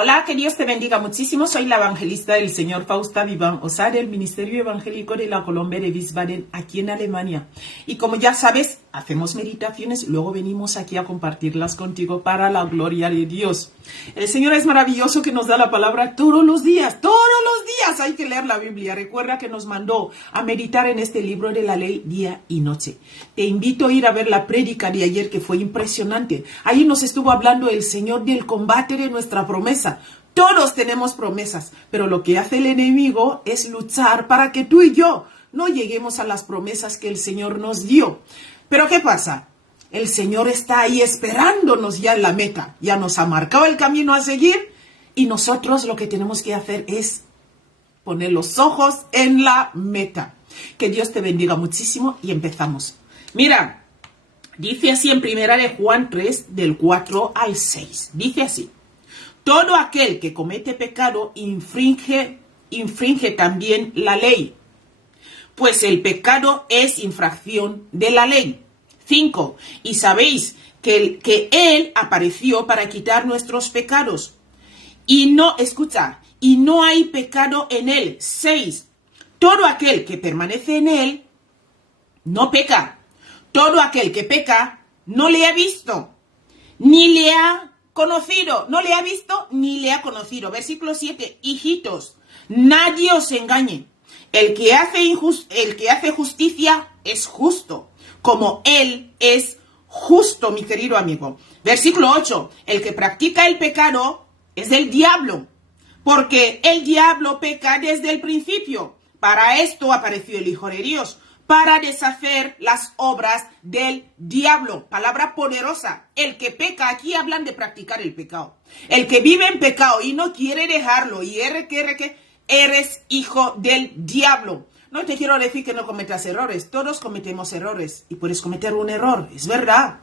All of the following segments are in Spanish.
Hola, que Dios te bendiga muchísimo. Soy la evangelista del Señor Fausta Viván Osar, del Ministerio Evangélico de la Colombia de Wiesbaden, aquí en Alemania. Y como ya sabes, hacemos meditaciones, luego venimos aquí a compartirlas contigo para la gloria de Dios. El Señor es maravilloso, que nos da la palabra todos los días hay que leer la Biblia. Recuerda que nos mandó a meditar en este libro de la ley día y noche. Te invito a ir a ver la prédica de ayer, que fue impresionante. Ahí nos estuvo hablando el Señor del combate de nuestra promesa. Todos tenemos promesas, pero lo que hace el enemigo es luchar para que tú y yo no lleguemos a las promesas que el Señor nos dio. Pero ¿qué pasa? El Señor está ahí esperándonos ya en la meta. Ya nos ha marcado el camino a seguir y nosotros lo que tenemos que hacer es poner los ojos en la meta. Que Dios te bendiga muchísimo y empezamos. Mira, dice así en primera de Juan 3, del 4 al 6. Dice así: todo aquel que comete pecado infringe también la ley, pues el pecado es infracción de la ley. 5. Y sabéis que Él apareció para quitar nuestros pecados. Y no hay pecado en Él. 6. Todo aquel que permanece en Él no peca. Todo aquel que peca no le ha visto, ni le ha conocido. No le ha visto ni le ha conocido. Versículo 7. Hijitos, nadie os engañe. El que hace justicia es justo, como Él es justo, mi querido amigo. Versículo 8. El que practica el pecado es del diablo, porque el diablo peca desde el principio. Para esto apareció el Hijo de Dios, para deshacer las obras del diablo. Palabra poderosa. El que peca, aquí hablan de practicar el pecado. El que vive en pecado y no quiere dejarlo, y eres hijo del diablo. No te quiero decir que no cometas errores. Todos cometemos errores y puedes cometer un error, es verdad.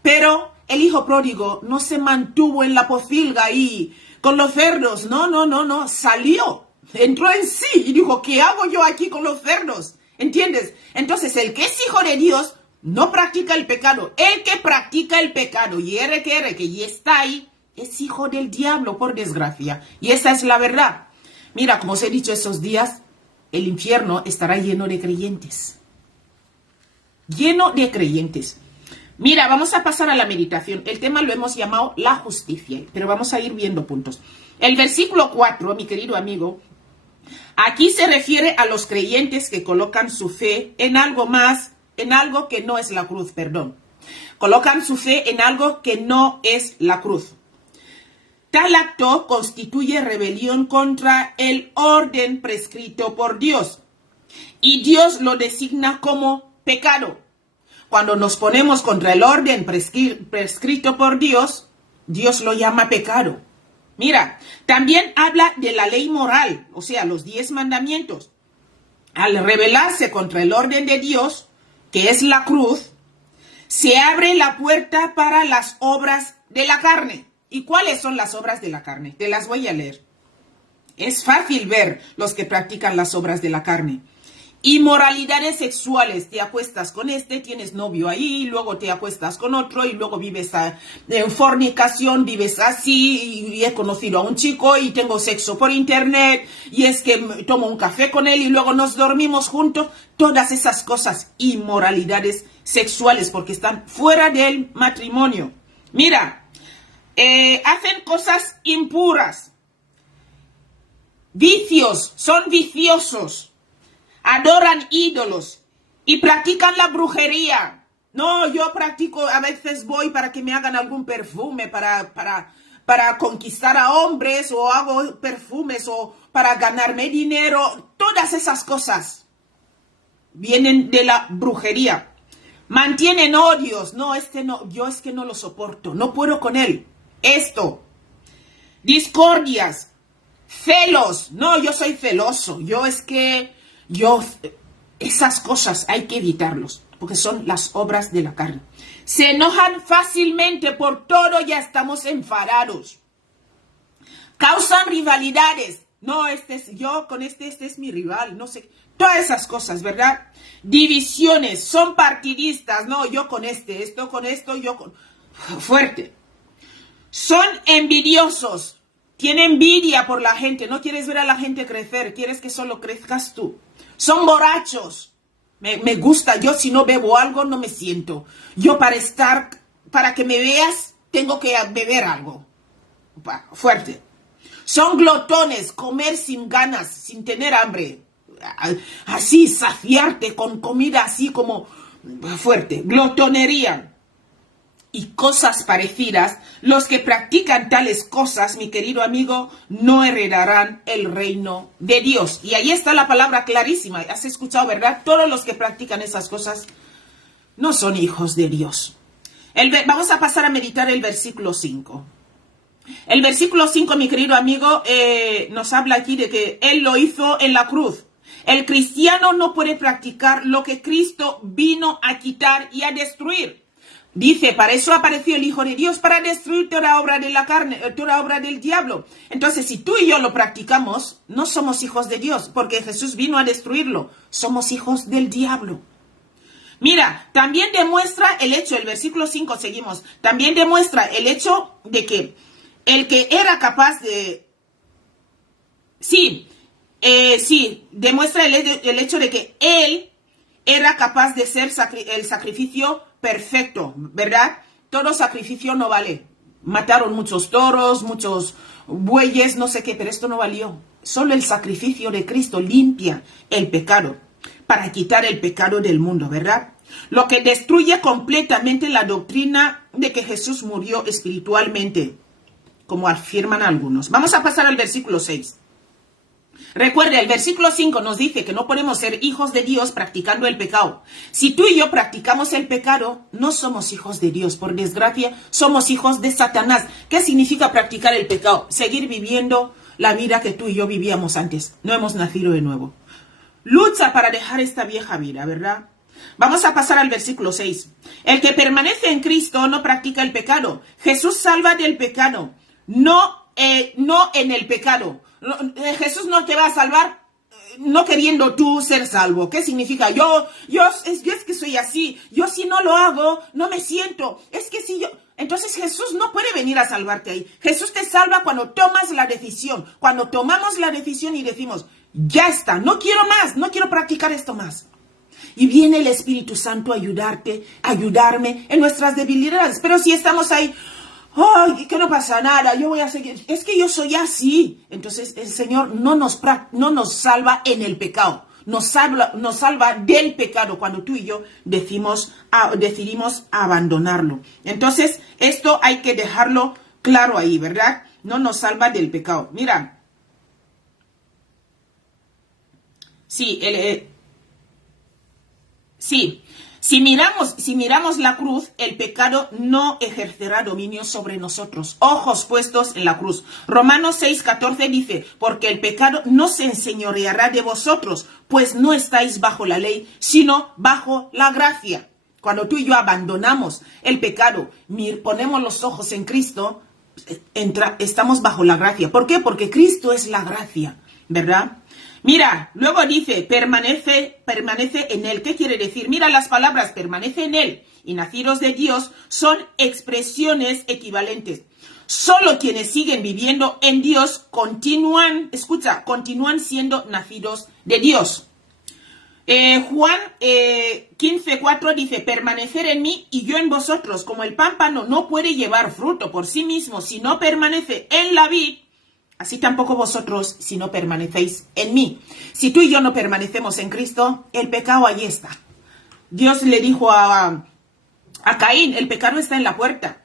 Pero el hijo pródigo no se mantuvo en la pocilga ahí con los cerdos. No. Salió, entró en sí y dijo: ¿qué hago yo aquí con los cerdos? ¿Entiendes? Entonces, el que es hijo de Dios no practica el pecado. El que practica el pecado y que ya está ahí, es hijo del diablo, por desgracia. Y esa es la verdad. Mira, como os he dicho estos días, el infierno estará lleno de creyentes. Lleno de creyentes. Mira, vamos a pasar a la meditación. El tema lo hemos llamado la justicia, pero vamos a ir viendo puntos. El versículo 4, mi querido amigo, aquí se refiere a los creyentes que colocan su fe en algo que no es la cruz, Colocan su fe en algo que no es la cruz. Tal acto constituye rebelión contra el orden prescrito por Dios, y Dios lo designa como pecado. Cuando nos ponemos contra el orden prescrito por Dios, Dios lo llama pecado. Mira, también habla de la ley moral, o sea, los 10 mandamientos. Al rebelarse contra el orden de Dios, que es la cruz, se abre la puerta para las obras de la carne. ¿Y cuáles son las obras de la carne? Te las voy a leer. Es fácil ver los que practican las obras de la carne. Inmoralidades sexuales. Te acuestas con tienes novio ahí, luego te acuestas con otro y luego vives en fornicación, vives así, y he conocido a un chico y tengo sexo por internet, y es que tomo un café con él y luego nos dormimos juntos. Todas esas cosas, inmoralidades sexuales, porque están fuera del matrimonio. Mira, hacen cosas impuras, vicios, son viciosos, adoran ídolos y practican la brujería. No, yo practico, a veces voy para que me hagan algún perfume para conquistar a hombres, o hago perfumes o para ganarme dinero. Todas esas cosas vienen de la brujería. Mantienen odios. No, yo es que no lo soporto, no puedo con él. Discordias, celos. No, yo soy celoso. Esas cosas hay que evitarlos, porque son las obras de la carne. Se enojan fácilmente por todo, ya estamos enfadados. Causan rivalidades. No, yo con este es mi rival, no sé. Todas esas cosas, ¿verdad? Divisiones, son partidistas. No, yo con fuerte. Son envidiosos, Tiene envidia por la gente. No quieres ver a la gente crecer. Quieres que solo crezcas tú. Son borrachos. Me gusta. Yo si no bebo algo no me siento. Yo para que me veas, tengo que beber algo. Fuerte. Son glotones. Comer sin ganas, sin tener hambre. Así, saciarte con comida así como fuerte. Glotonería. Y cosas parecidas, los que practican tales cosas, mi querido amigo, no heredarán el reino de Dios. Y ahí está la palabra clarísima. ¿Has escuchado, verdad? Todos los que practican esas cosas no son hijos de Dios. Vamos a pasar a meditar el versículo 5. El versículo 5, mi querido amigo, nos habla aquí de que Él lo hizo en la cruz. El cristiano no puede practicar lo que Cristo vino a quitar y a destruir. Dice, para eso apareció el Hijo de Dios, para destruir toda obra de la carne, toda obra del diablo. Entonces, si tú y yo lo practicamos, no somos hijos de Dios, porque Jesús vino a destruirlo. Somos hijos del diablo. Mira, también demuestra el hecho, el versículo 5, seguimos, también demuestra el hecho de que el que era capaz de... demuestra el hecho de que Él era capaz de ser el sacrificio perfecto, ¿verdad? Todo sacrificio no vale. Mataron muchos toros, muchos bueyes, no sé qué, pero esto no valió. Solo el sacrificio de Cristo limpia el pecado, para quitar el pecado del mundo, ¿verdad? Lo que destruye completamente la doctrina de que Jesús murió espiritualmente, como afirman algunos. Vamos a pasar al versículo 6. Recuerde, el versículo 5 nos dice que no podemos ser hijos de Dios practicando el pecado. Si tú y yo practicamos el pecado, no somos hijos de Dios. Por desgracia, somos hijos de Satanás. ¿Qué significa practicar el pecado? Seguir viviendo la vida que tú y yo vivíamos antes. No hemos nacido de nuevo. Lucha para dejar esta vieja vida, ¿verdad? Vamos a pasar al versículo 6. El que permanece en Cristo no practica el pecado. Jesús salva del pecado, no en el pecado. Jesús no te va a salvar no queriendo tú ser salvo. ¿Qué significa? Yo es que soy así. Yo si no lo hago, no me siento. Es que si yo... Entonces Jesús no puede venir a salvarte ahí. Jesús te salva cuando tomas la decisión. Cuando tomamos la decisión y decimos, ya está, no quiero más, no quiero practicar esto más. Y viene el Espíritu Santo a ayudarme en nuestras debilidades. Pero si estamos ahí... ¡ay, que no pasa nada! Yo voy a seguir. Es que yo soy así. Entonces el Señor no nos salva en el pecado. Nos salva del pecado cuando tú y yo decidimos abandonarlo. Entonces esto hay que dejarlo claro ahí, ¿verdad? No nos salva del pecado. Mira. Sí, Si miramos la cruz, el pecado no ejercerá dominio sobre nosotros. Ojos puestos en la cruz. Romanos 6:14 dice, porque el pecado no se enseñoreará de vosotros, pues no estáis bajo la ley, sino bajo la gracia. Cuando tú y yo abandonamos el pecado, ponemos los ojos en Cristo, estamos bajo la gracia. ¿Por qué? Porque Cristo es la gracia, ¿verdad? Mira, luego dice, permanece en Él. ¿Qué quiere decir? Mira, las palabras permanece en Él y nacidos de Dios son expresiones equivalentes. Solo quienes siguen viviendo en Dios continúan siendo nacidos de Dios. Juan 15:4 dice, permanecer en mí y yo en vosotros, como el pámpano no puede llevar fruto por sí mismo si no permanece en la vid, así tampoco vosotros si no permanecéis en mí. Si tú y yo no permanecemos en Cristo, el pecado ahí está. Dios le dijo a Caín, el pecado está en la puerta.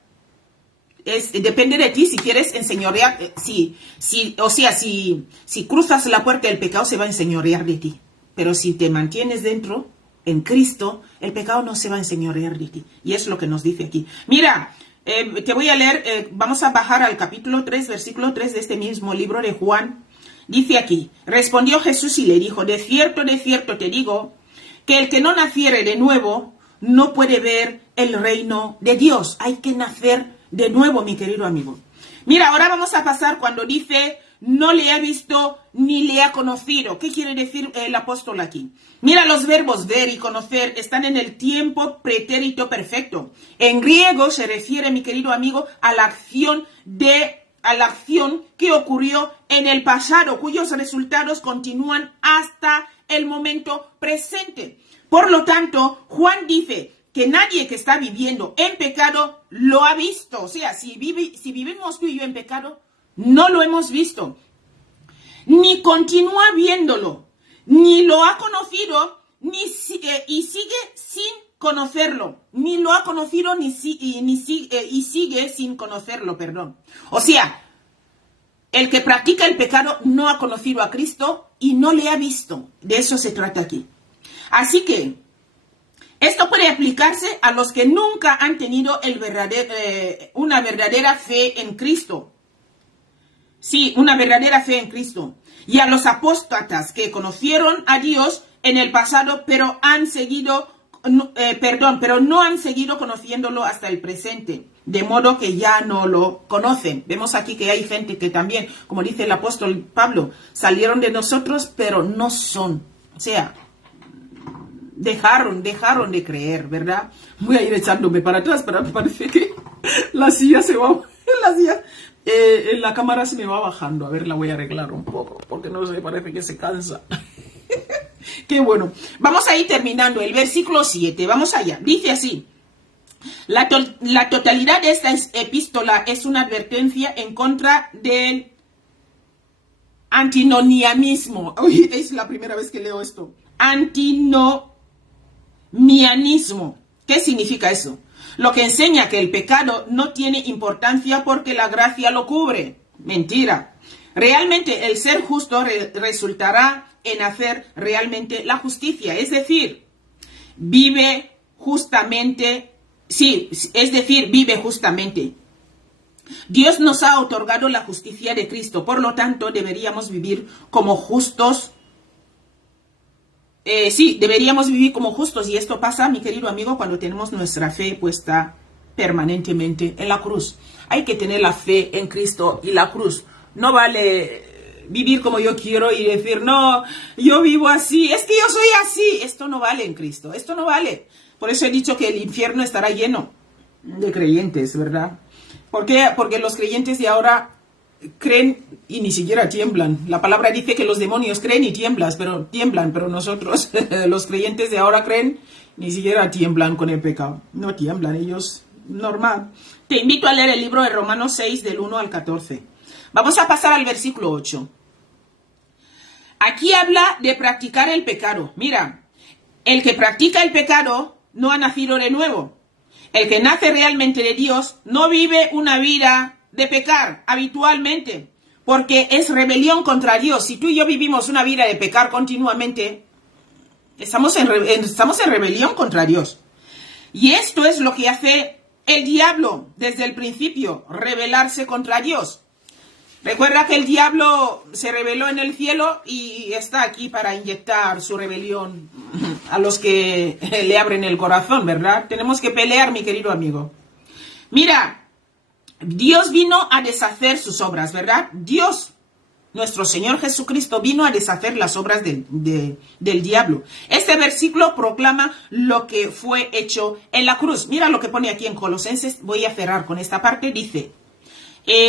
Depende de ti si quieres enseñorear. Si cruzas la puerta, el pecado se va a enseñorear de ti. Pero si te mantienes dentro, en Cristo, el pecado no se va a enseñorear de ti. Y es lo que nos dice aquí. Mira, te voy a leer, vamos a bajar al capítulo 3, versículo 3 de este mismo libro de Juan. Dice aquí, respondió Jesús y le dijo, de cierto te digo, que el que no naciere de nuevo no puede ver el reino de Dios. Hay que nacer de nuevo, mi querido amigo. Mira, ahora vamos a pasar cuando dice, no le ha visto ni le ha conocido. ¿Qué quiere decir el apóstol aquí? Mira, los verbos ver y conocer están en el tiempo pretérito perfecto. En griego se refiere, mi querido amigo, a la acción de a la acción que ocurrió en el pasado, cuyos resultados continúan hasta el momento presente. Por lo tanto, Juan dice que nadie que está viviendo en pecado lo ha visto. O sea, si vivimos tú y yo en pecado, no lo hemos visto, ni continúa viéndolo, ni lo ha conocido, y sigue sin conocerlo, ni lo ha conocido y sigue sin conocerlo, perdón. O sea, el que practica el pecado no ha conocido a Cristo y no le ha visto. De eso se trata aquí. Así que esto puede aplicarse a los que nunca han tenido una verdadera fe en Cristo. Sí, una verdadera fe en Cristo. Y a los apóstatas que conocieron a Dios en el pasado, pero no han seguido conociéndolo hasta el presente, de modo que ya no lo conocen. Vemos aquí que hay gente que también, como dice el apóstol Pablo, salieron de nosotros, pero no son. O sea, dejaron de creer, ¿verdad? Voy a ir echándome para atrás, pero me parece que la silla se va, la cámara se me va bajando. A ver, la voy a arreglar un poco, porque no sé, parece que se cansa. Qué bueno. Vamos a ir terminando el versículo 7. Vamos allá. Dice así: la totalidad de esta epístola es una advertencia en contra del antinomianismo. Uy, es la primera vez que leo esto. Antinomianismo. ¿Qué significa eso? Lo que enseña que el pecado no tiene importancia porque la gracia lo cubre. Mentira. Realmente el ser justo resultará en hacer realmente la justicia. Es decir, vive justamente. Dios nos ha otorgado la justicia de Cristo. Por lo tanto, deberíamos vivir como justos. Deberíamos vivir como justos, y esto pasa, mi querido amigo, cuando tenemos nuestra fe puesta permanentemente en la cruz. Hay que tener la fe en Cristo y la cruz. No vale vivir como yo quiero y decir, no, yo vivo así, es que yo soy así. Esto no vale en Cristo, esto no vale. Por eso he dicho que el infierno estará lleno de creyentes, ¿verdad? ¿Por qué? Porque los creyentes de ahora creen y ni siquiera tiemblan. La palabra dice que los demonios creen y tiemblan, pero nosotros, los creyentes de ahora creen, ni siquiera tiemblan con el pecado. No tiemblan, ellos, normal. Te invito a leer el libro de Romanos 6, del 1 al 14. Vamos a pasar al versículo 8. Aquí habla de practicar el pecado. Mira, el que practica el pecado no ha nacido de nuevo. El que nace realmente de Dios no vive una vida de pecar habitualmente, porque es rebelión contra Dios. Si tú y yo vivimos una vida de pecar continuamente, estamos en rebelión contra Dios. Y esto es lo que hace el diablo desde el principio, rebelarse contra Dios. Recuerda que el diablo se rebeló en el cielo y está aquí para inyectar su rebelión a los que le abren el corazón, ¿verdad? Tenemos que pelear, mi querido amigo. Mira, Dios vino a deshacer sus obras, ¿verdad? Dios, nuestro Señor Jesucristo, vino a deshacer las obras del diablo. Este versículo proclama lo que fue hecho en la cruz. Mira lo que pone aquí en Colosenses. Voy a cerrar con esta parte. Dice,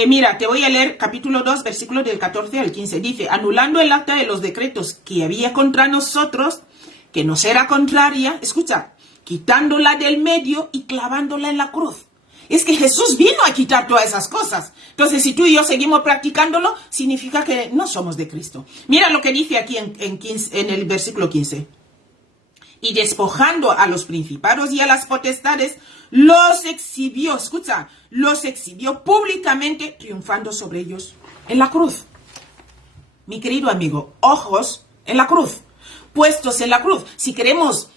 mira, te voy a leer capítulo 2, versículos del 14 al 15. Dice, anulando el acta de los decretos que había contra nosotros, que nos era contraria, escucha, quitándola del medio y clavándola en la cruz. Es que Jesús vino a quitar todas esas cosas. Entonces, si tú y yo seguimos practicándolo, significa que no somos de Cristo. Mira lo que dice aquí en el versículo 15. Y despojando a los principados y a las potestades, los exhibió, escucha, los exhibió públicamente, triunfando sobre ellos en la cruz. Mi querido amigo, ojos en la cruz, puestos en la cruz. Si queremos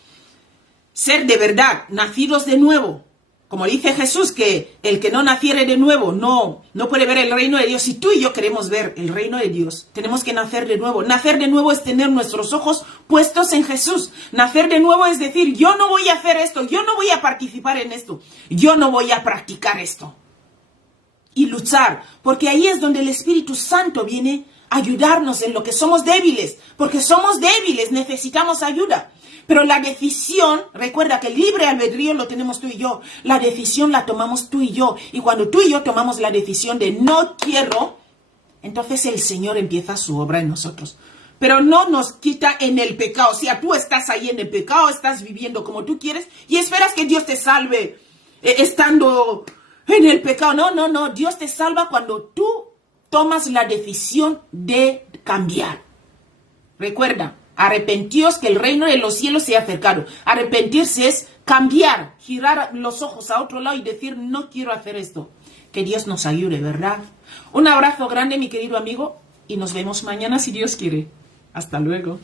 ser de verdad nacidos de nuevo, como dice Jesús, que el que no naciere de nuevo no puede ver el reino de Dios. Si tú y yo queremos ver el reino de Dios, tenemos que nacer de nuevo. Nacer de nuevo es tener nuestros ojos puestos en Jesús. Nacer de nuevo es decir, yo no voy a hacer esto, yo no voy a participar en esto, yo no voy a practicar esto. Y luchar, porque ahí es donde el Espíritu Santo viene a ayudarnos en lo que somos débiles, porque somos débiles, necesitamos ayuda. Pero la decisión, recuerda que el libre albedrío lo tenemos tú y yo. La decisión la tomamos tú y yo. Y cuando tú y yo tomamos la decisión de no quiero, entonces el Señor empieza su obra en nosotros. Pero no nos quita en el pecado. O sea, tú estás ahí en el pecado, estás viviendo como tú quieres y esperas que Dios te salve estando en el pecado. No. Dios te salva cuando tú tomas la decisión de cambiar. Recuerda, arrepentíos que el reino de los cielos se ha acercado. Arrepentirse es cambiar, girar los ojos a otro lado y decir, no quiero hacer esto. Que Dios nos ayude, ¿verdad? Un abrazo grande, mi querido amigo, y nos vemos mañana si Dios quiere. Hasta luego.